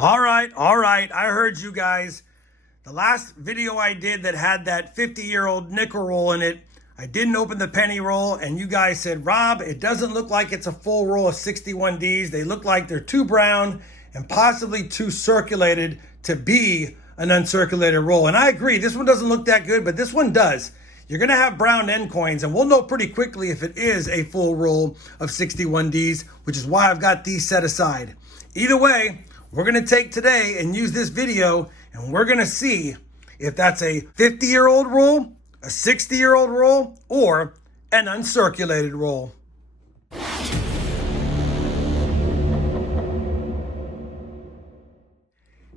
All right. I heard you guys. The last video I did that had that 50-year-old nickel roll in it, I didn't open the penny roll, and you guys said, Rob, it doesn't look like it's a full roll of 61Ds. They look like they're too brown and possibly too circulated to be an uncirculated roll. And I agree, this one doesn't look that good, but this one does. You're going to have brown end coins, and we'll know pretty quickly if it is a full roll of 61Ds, which is why I've got these set aside. Either way, we're going to take today and use this video, and we're going to see if that's a 50-year-old roll, a 60-year-old roll, or an uncirculated roll.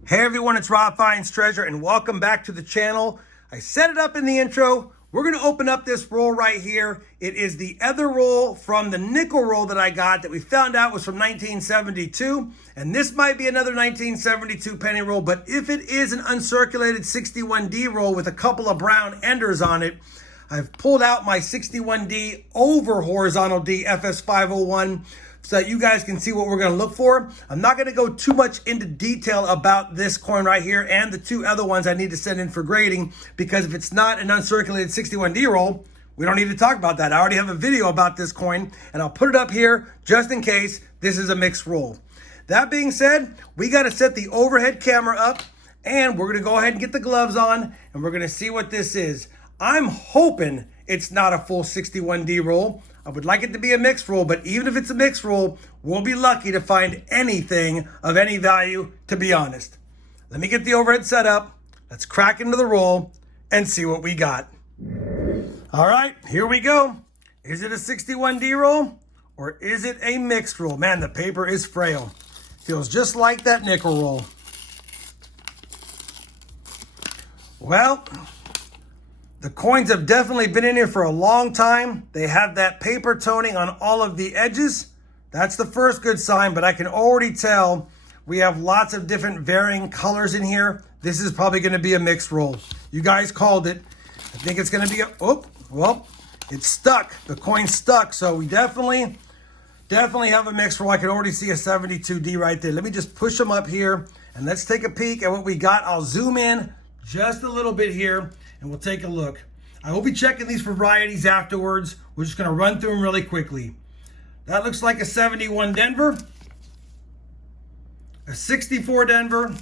Hey everyone, it's RobFindsTreasure, and welcome back to the channel. I set it up in the intro. We're going to open up this roll right here. It is the other roll from the nickel roll that I got that we found out was from 1972. And this might be another 1972 penny roll, but if it is an uncirculated 61D roll with a couple of brown enders on it, I've pulled out my 61D over horizontal D FS501 so that you guys can see what we're going to look for. I'm not going to go too much into detail about this coin right here and the two other ones I need to send in for grading, because if it's not an uncirculated 61D roll, we don't need to talk about that. I already have a video about this coin, and I'll put it up here just in case this is a mixed roll. That being said, we got to set the overhead camera up, and we're going to go ahead and get the gloves on, and we're going to see what this is. I'm hoping it's not a full 61D roll. I would like it to be a mixed roll, but even if it's a mixed roll, we'll be lucky to find anything of any value, to be honest. Let me get the overhead set up. Let's crack into the roll and see what we got. All right, here we go. Is it a 61D roll or is it a mixed roll? Man, the paper is frail. Feels just like that nickel roll. Well, the coins have definitely been in here for a long time. They have that paper toning on all of the edges. That's the first good sign, but I can already tell we have lots of different varying colors in here. This is probably going to be a mixed roll. You guys called it. I think it's going to be well, it's stuck. The coin's stuck, so we definitely have a mixed roll. I can already see a 72D right there. Let me just push them up here, and let's take a peek at what we got. I'll zoom in just a little bit here, and we'll take a look. I will be checking these for varieties afterwards. We're just going to run through them really quickly. That looks like a 71 Denver, a 64 Denver,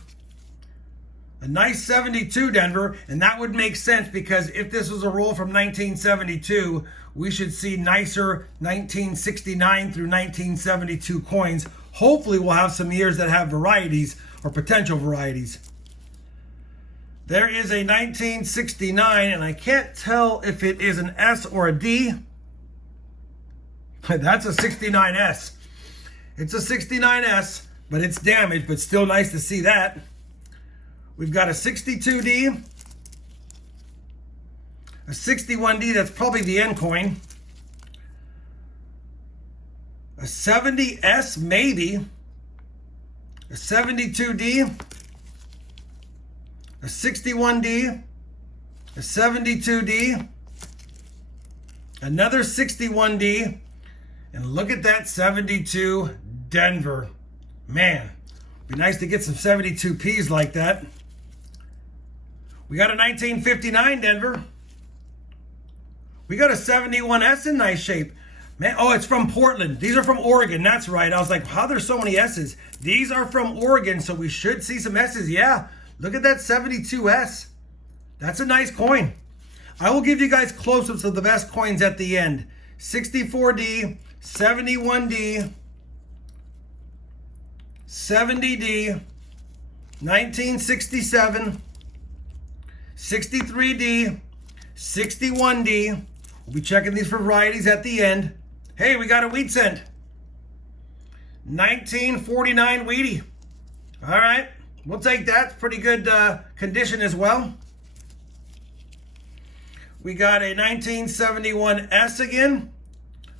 a nice 72 Denver, and that would make sense because if this was a roll from 1972, we should see nicer 1969 through 1972 coins. Hopefully we'll have some years that have varieties or potential varieties. There is a 1969, and I can't tell if it is an S or a D. That's a 69S. It's a 69S, but it's damaged, but still nice to see that. We've got a 62D, a 61D, that's probably the end coin, a 70S maybe, a 72D, a 61D, a 72D, another 61D, and look at that 72 Denver. Man, be nice to get some 72Ps like that. We got a 1959 Denver. We got a 71S in nice shape. Man, oh, it's from Portland. These are from Oregon. That's right. I was like, how there's so many S's? These are from Oregon, so we should see some S's. Yeah. Look at that 72S. That's a nice coin. I will give you guys close-ups of the best coins at the end. 64D, 71D, 70D, 1967, 63D, 61D. We'll be checking these for varieties at the end. Hey, we got a wheat cent. 1949 Wheatie. All right. We'll take that. Pretty good condition as well. We got a 1971 S again,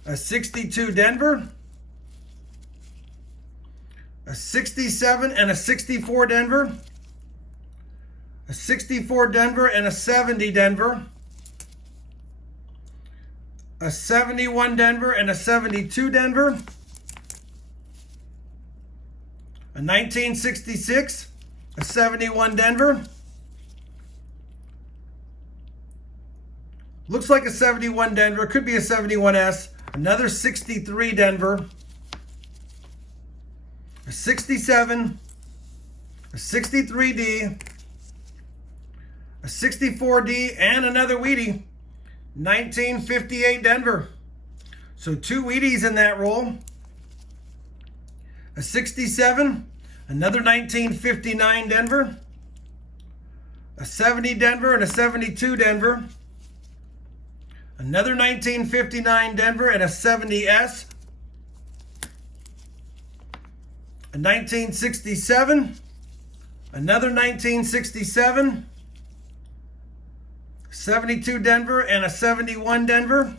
a 62 Denver, a 67 and a 64 Denver, a 64 Denver and a 70 Denver, a 71 Denver and a 72 Denver, a 1966, a 71 Denver. Looks like a 71 Denver, could be a 71S. Another 63 Denver, a 67, a 63D, a 64D, and another Wheatie, 1958 Denver. So 2 Wheaties in that roll. A 67, another 1959 Denver, a 70 Denver, and a 72 Denver. Another 1959 Denver and a 70S. A 1967. Another 1967. 72 Denver and a 71 Denver.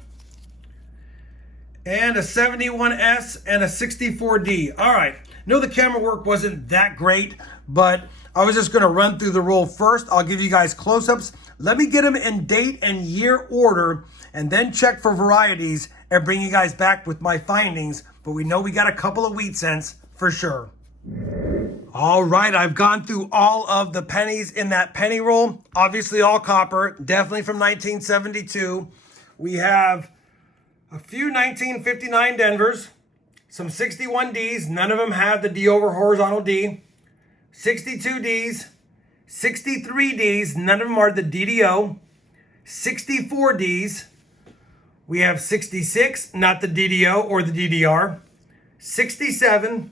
And a 71S and a 64D. All right. No, the camera work wasn't that great, but I was just going to run through the roll first. I'll give you guys close-ups. Let me get them in date and year order, and then check for varieties and bring you guys back with my findings. But we know we got a couple of wheat cents for sure. All right, I've gone through all of the pennies in that penny roll. Obviously all copper, definitely from 1972. We have a few 1959 Denvers, some 61Ds. None of them have the D over horizontal D. 62Ds, 63Ds. None of them are the DDO. 64Ds. We have 66, not the DDO or the DDR. 67.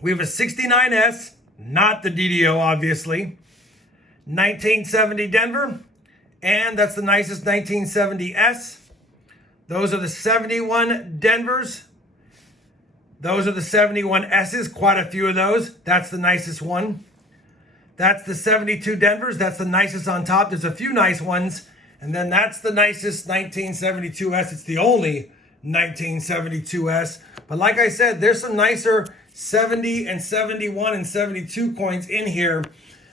We have a 69S, not the DDO, obviously. 1970 Denver, and that's the nicest 1970S. Those are the 71 Denvers. Those are the 71S's, quite a few of those. That's the nicest one. That's the 72 Denvers. That's the nicest on top. There's a few nice ones. And then that's the nicest 1972S. It's the only 1972S. But like I said, there's some nicer 70 and 71 and 72 coins in here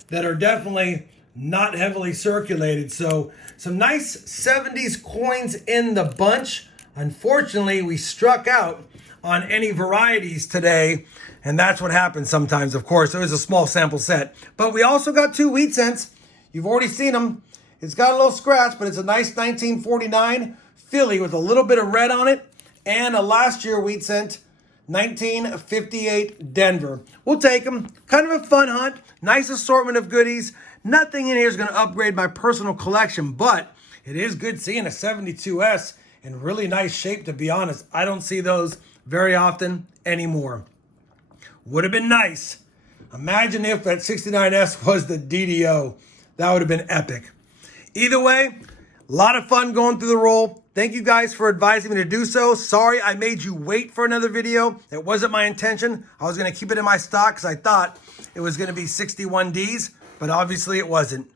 that are definitely not heavily circulated. So some nice 70s coins in the bunch. Unfortunately, we struck out on any varieties today, and that's what happens sometimes. Of course, it was a small sample set. But we also got 2 wheat cents. You've already seen them. It's got a little scratch, but it's a nice 1949 Philly with a little bit of red on it, and a last year wheat cent, 1958 Denver. We'll take them. Kind of a fun hunt. Nice assortment of goodies. Nothing in here is going to upgrade my personal collection, but it is good seeing a 72S in really nice shape, to be honest. I don't see those very often anymore. Would have been nice. Imagine if that 69S was the DDO. That would have been epic. Either way, a lot of fun going through the roll. Thank you guys for advising me to do so. Sorry I made you wait for another video. It wasn't my intention. I was going to keep it in my stock because I thought it was going to be 61Ds, but obviously it wasn't.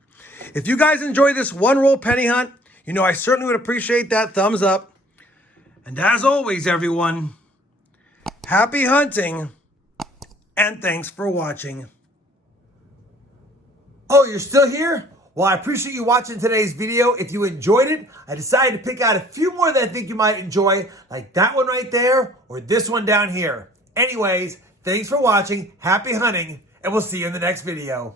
If you guys enjoy this one roll penny hunt, you know I certainly would appreciate that thumbs up. And as always, everyone, happy hunting and thanks for watching. Oh, you're still here? Well, I appreciate you watching today's video. If you enjoyed it, I decided to pick out a few more that I think you might enjoy, like that one right there or this one down here. Anyways, thanks for watching, happy hunting, and we'll see you in the next video.